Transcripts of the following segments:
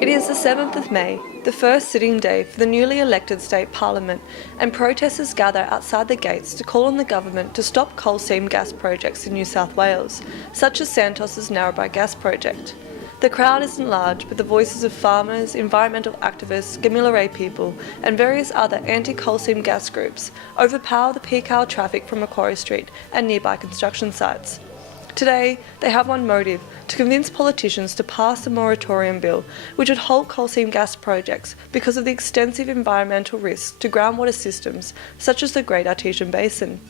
It is the 7th of May, the first sitting day for the newly elected state parliament, and protesters gather outside the gates to call on the government to stop coal seam gas projects in New South Wales, such as Santos Narrabri Gas Project. The crowd isn't large, but the voices of farmers, environmental activists, Gamilaraay people, and various other anti-coal seam gas groups overpower the peak hour traffic from Macquarie Street and nearby construction sites. Today, they have one motive: to convince politicians to pass the Moratorium bill, which would halt coal seam gas projects because of the extensive environmental risks to groundwater systems such as the Great Artesian Basin.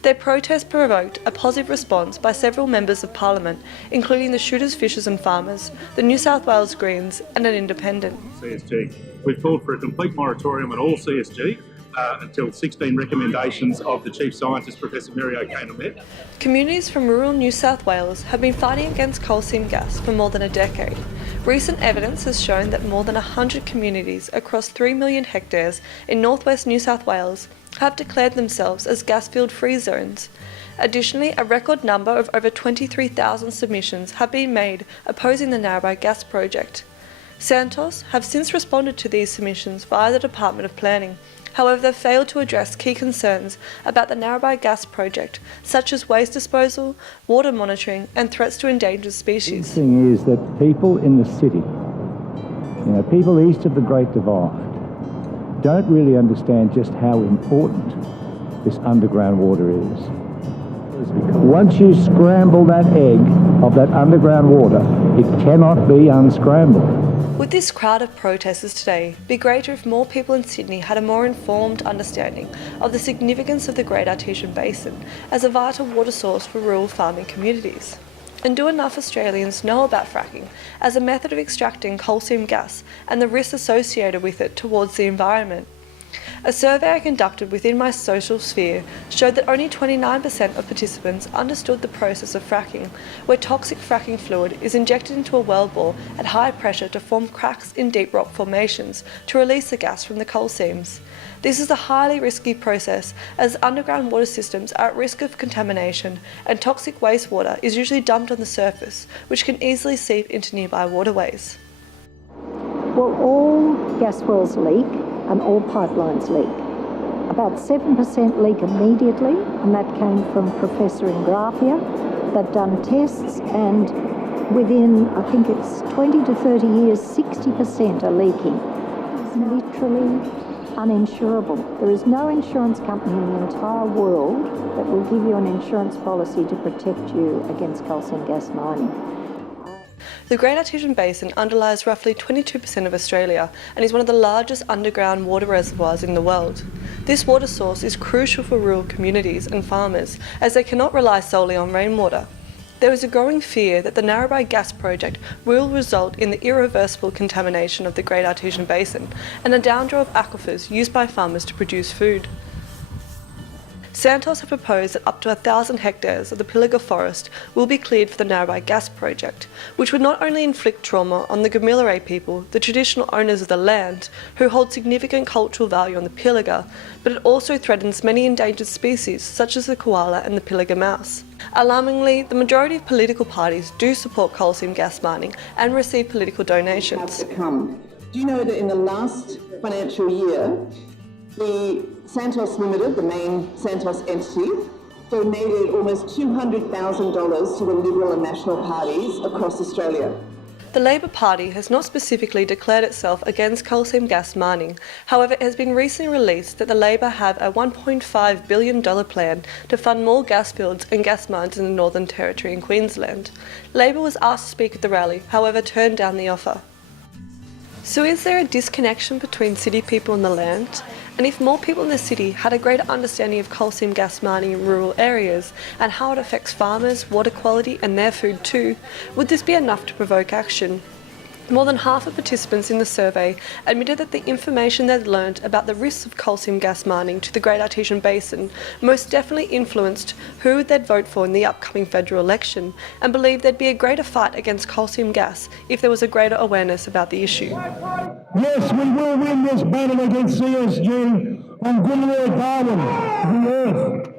Their protest provoked a positive response by several members of Parliament, including the Shooters, Fishers and Farmers, the New South Wales Greens and an independent. CSG. We've called for a complete moratorium on all CSG until 16 recommendations of the Chief Scientist, Professor Mary O'Kane, are met. Communities from rural New South Wales have been fighting against coal seam gas for more than a decade. Recent evidence has shown that more than 100 communities across 3 million hectares in northwest New South Wales have declared themselves as gas-field free zones. Additionally, a record number of over 23,000 submissions have been made opposing the Narrabri Gas Project. Santos have since responded to these submissions via the Department of Planning. However, they've failed to address key concerns about the Narrabri Gas Project, such as waste disposal, water monitoring and threats to endangered species. The thing is that people in the city, people east of the Great Divide, don't really understand just how important this underground water is. Once you scramble that egg of that underground water, it cannot be unscrambled. Would this crowd of protesters today be greater if more people in Sydney had a more informed understanding of the significance of the Great Artesian Basin as a vital water source for rural farming communities? And do enough Australians know about fracking as a method of extracting coal seam gas and the risks associated with it towards the environment? A survey I conducted within my social sphere showed that only 29% of participants understood the process of fracking, where toxic fracking fluid is injected into a wellbore at high pressure to form cracks in deep rock formations to release the gas from the coal seams. This is a highly risky process as underground water systems are at risk of contamination and toxic wastewater is usually dumped on the surface, which can easily seep into nearby waterways. Well, all gas wells leak and all pipelines leak. About 7% leak immediately, and that came from Professor Ingraffia. They've done tests, and within, I think it's 20 to 30 years, 60% are leaking. It's literally uninsurable. There is no insurance company in the entire world that will give you an insurance policy to protect you against coal seam gas mining. The Great Artesian Basin underlies roughly 22% of Australia and is one of the largest underground water reservoirs in the world. This water source is crucial for rural communities and farmers as they cannot rely solely on rainwater. There is a growing fear that the Narrabri Gas Project will result in the irreversible contamination of the Great Artesian Basin and a downdraw of aquifers used by farmers to produce food. Santos have proposed that up to 1,000 hectares of the Pilliga forest will be cleared for the Narrabri Gas Project, which would not only inflict trauma on the Gamilaraay people, the traditional owners of the land, who hold significant cultural value on the Pilliga, but it also threatens many endangered species such as the koala and the Pilliga mouse. Alarmingly, the majority of political parties do support coal seam gas mining and receive political donations. Do you know that in the last financial year, the Santos Limited, the main Santos entity, donated almost $200,000 to the Liberal and National parties across Australia. The Labor Party has not specifically declared itself against coal seam gas mining. However, it has been recently released that the Labor have a $1.5 billion plan to fund more gas fields and gas mines in the Northern Territory and Queensland. Labor was asked to speak at the rally, however turned down the offer. So is there a disconnection between city people and the land? And if more people in the city had a greater understanding of coal seam gas mining in rural areas and how it affects farmers, water quality and their food too, would this be enough to provoke action? More than half of participants in the survey admitted that the information they'd learned about the risks of coal seam gas mining to the Great Artesian Basin most definitely influenced who they'd vote for in the upcoming federal election, and believed there'd be a greater fight against coal seam gas if there was a greater awareness about the issue. Yes, we will win this battle against CSG on Gamilaraay Garden, the earth.